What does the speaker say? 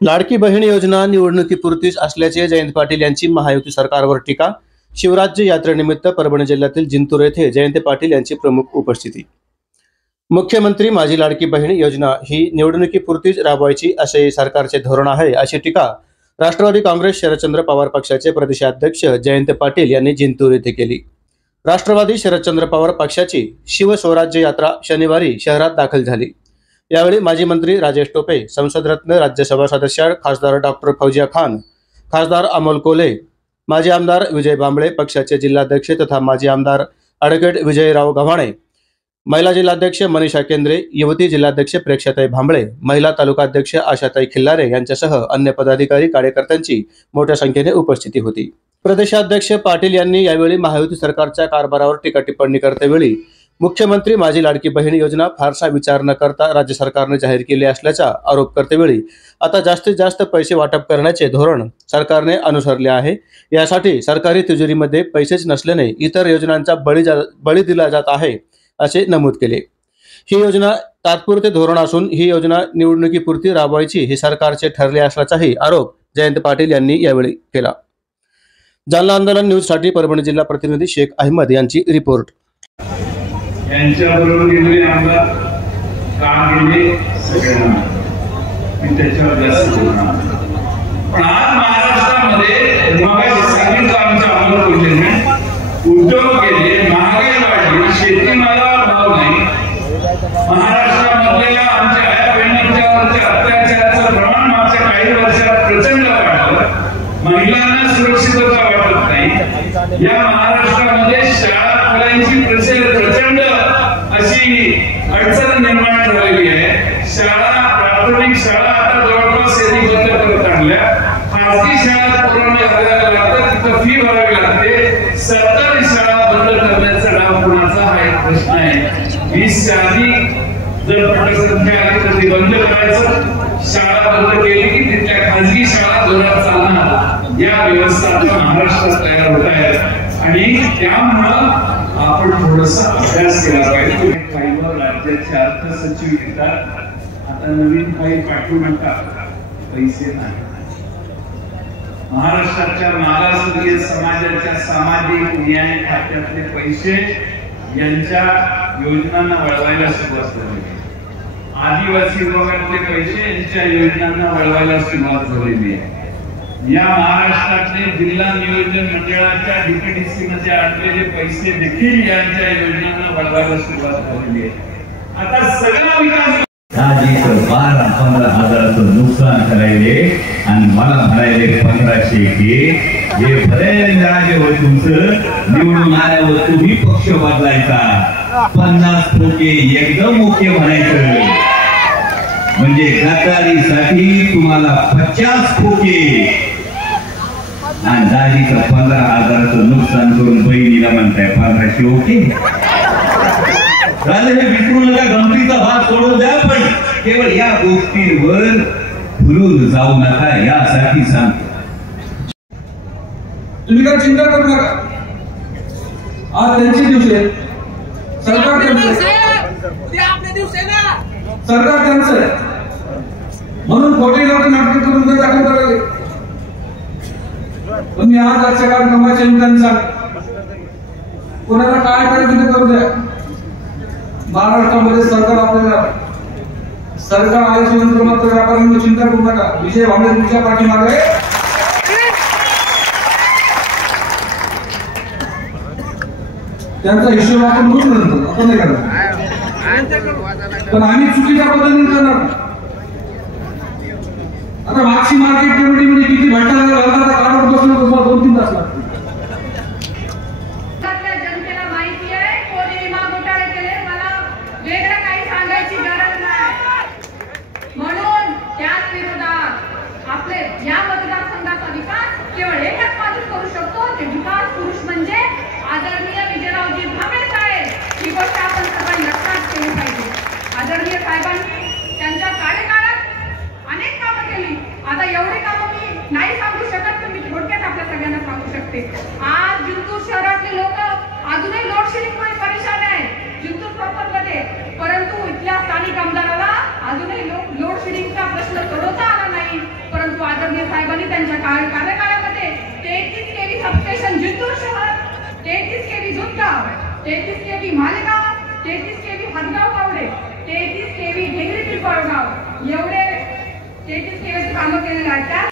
लाडकी बहीण योजना निवडणुकीपुरतीच असल्याचे जयंत पाटील यांची महायुती सरकारवर टीका. शिवराज्य यात्रेनिमित्त परभणी जिल्ह्यातील जिंतूर येथे जयंत पाटील यांची प्रमुख उपस्थिती. मुख्यमंत्री माझी लाडकी बहीण योजना ही निवडणुकीपुरतीच राबवायची असे सरकारचे धोरण आहे, अशी टीका राष्ट्रवादी काँग्रेस शरदचंद्र पवार पक्षाचे प्रदेशाध्यक्ष जयंत पाटील यांनी जिंतूर येथे केली. राष्ट्रवादी शरदचंद्र पवार पक्षाची शिवस्वराज्य यात्रा शनिवारी शहरात दाखल झाली. यावेळी माजी मंत्री राजेश टोपे, संसदरत्न राज्यसभा सदस्य खासदार डॉक्टर फौजिया खान, खासदार अमोल कोल्हे, माजी आमदार विजय बांबळे, पक्षाचे जिल्हाध्यक्ष तथा माजी आमदार ॲडव्होकेट विजयराव गव्हाणे, महिला जिल्हाध्यक्ष मनीषा केंद्रे, युवती जिल्हाध्यक्ष प्रेक्षाताई भांबळे, महिला तालुकाध्यक्ष आशाताई खिल्लारे यांच्यासह अन्य पदाधिकारी कार्यकर्त्यांची मोठ्या संख्येने उपस्थिती होती. प्रदेशाध्यक्ष पाटील यांनी यावेळी महायुती सरकारच्या कारभारावर टीका टिप्पणी करतेवेळी मुख्यमंत्री माझी लाडकी बहीण योजना फारसा विचार न करता राज्य सरकारने जाहीर केली असल्याचा आरोप करतेवेळी आता जास्तीत जास्त पैसे वाटप करण्याचे धोरण सरकारने अनुसरले आहे. यासाठी सरकारी तिजोरीमध्ये पैसेच नसल्याने इतर योजनांचा बळी दिला जात आहे असे नमूद केले. ही योजना तात्पुरते धोरण असून ही योजना निवडणुकीपुरती राबवायची हे सरकारचे ठरले असल्याचाही आरोप जयंत पाटील यांनी यावेळी केला. जालना आंदोलन न्यूजसाठी परभणी जिल्हा प्रतिनिधी शेख अहमद यांची रिपोर्ट. यांच्याबरोबर गेलेले आमदार का गेले सगळ्यांना मी त्याच्यावर जास्त बोलणार. पण आज महाराष्ट्रामध्ये मगाशी सांगितलं आमच्या अमोल कोल्हेने, उद्योग केले, महागाई वाढली, शेतीमालाला भाव नाही. महाराष्ट्रामधल्या आमच्या आया बहिणींच्यावरच्या अत्याचाराचं प्रमाण मागच्या काही वर्षात प्रचंड वाढलं. महिलांना सुरक्षितता वाटत नाही. या महाराष्ट्रामध्ये शाळा मुलांची प्रचंड अशी अडचण निर्माण झालेली आहे. शाळा, प्राथमिक शाळा आता जवळपास यांनी बंद करत आणल्या. खासगी शाळा पूर्ण करायला लागतात, तिथं फी भरावी लागते. सरकारी शाळा बंद करण्याचा डाव कोणाचा हा एक प्रश्न आहे. 20 आधी जर पटसंख्या आली तर ती बंद करायचं. शाळा बंद केली की तिथल्या खासगी शाळा जोरात चालणार. या व्यवस्था आता महाराष्ट्रात तयार होत आहेत आणि त्यामुळं आपण थोडासा अभ्यास केला पाहिजे. फाईलवर राज्याचे अर्थ सचिव येतात, आता नवीन फाईल पाठवू नका, पैसे नाही. महाराष्ट्राच्या मागासवर्गीय समाजाच्या सामाजिक न्याय खात्यातले पैसे यांच्या योजनांना वळवायला सुरुवात झाली. आदिवासी विभागातले पैसे यांच्या योजनांना वळवायला सुरुवात झालेली आहे. या महाराष्ट्रातले जिल्हा नियोजन मंडळाच्या डीपीडीसी मध्ये आणलेले पैसे देखील यांच्या योजनांना वळवायला सुरुवात झालेली आहे. आता सगळा विकास 12-15 हजाराचं नुकसान करायले आणि मला म्हणायले 1500 हे भरेंद्र तुमचं निवडून आल्यावर तुम्ही पक्ष बदलायचा. 50 खोके एकदम ओके म्हणायचं म्हणजे गद्दारीसाठी तुम्हाला 50 खोके आणि दाजीचं 15 हजाराचं नुकसान करून बहिणीला म्हणताय 1500 ओके. हे विसरू नका, गमतीचा भाग सोडून द्या, पण केवळ या गोष्टींवर भुलून जाऊ नका यासाठी सांगतो. तुम्ही काय चिंता करू नका. आज त्यांचे दिवस आहे, सरकार त्यांचं सरकार त्यांचं आहे म्हणून खोटे नाटक करून दाखल करावे. पण मी आज आजच्या काळात नमाच्या कोणाला काय करायचं करू द्या. महाराष्ट्रामध्ये सरकार आपल्याला सरकार आल्याची नंतर मात्र व्यापाऱ्यांना चिंता करू नका. विजय भांबळे तुमच्या पाठीमागे त्यांचा हिशोब आपण करू नंतर, आपण नाही करणार, पण आम्ही चुकीच्या पद्धतीने करणार. आता मागची मार्केट कमिटीमध्ये किती भट्टा घालतात काढत बसलो तुम्हाला 2-3 तास लागतात. या मतदारसंघाचा विकास केवळ एकच माणूस करू शकतो, ते विकास पुरुष म्हणजे आदरणीय विजयरावजी भांबळे साहेब. ही गोष्ट आपण सर्वांनी लक्षात ठेवली पाहिजे. आदरणीय साहेबांनी त्यांच्या कार्यकाळात अनेक कामं केली. आता एवढी कामं मी नाही सांगू शकत, पण मी थोडक्यात आपल्या सगळ्यांना सांगू शकते. आज जिंतूर शहरातले लोक अजूनही लोड शेडिंगमुळे परेशान आहेत जिंतूर प्रॉपरमध्ये, परंतु इथल्या स्थानिक आमदाराला अजूनही लोड शेडिंगचा प्रश्न सोडवता आला नाही. साहेबांच्या कार्यकाळामध्ये 33 केव्ही सबस्टेशन जिंतूर शहर, 33 KV Dudhgaon, 33 KV Malegaon, 33 KV Hadgaon Kawade, 33 KV Dhengri Pimpalgaon एवढे 33 केव्हीची कामं केलेली आहेत.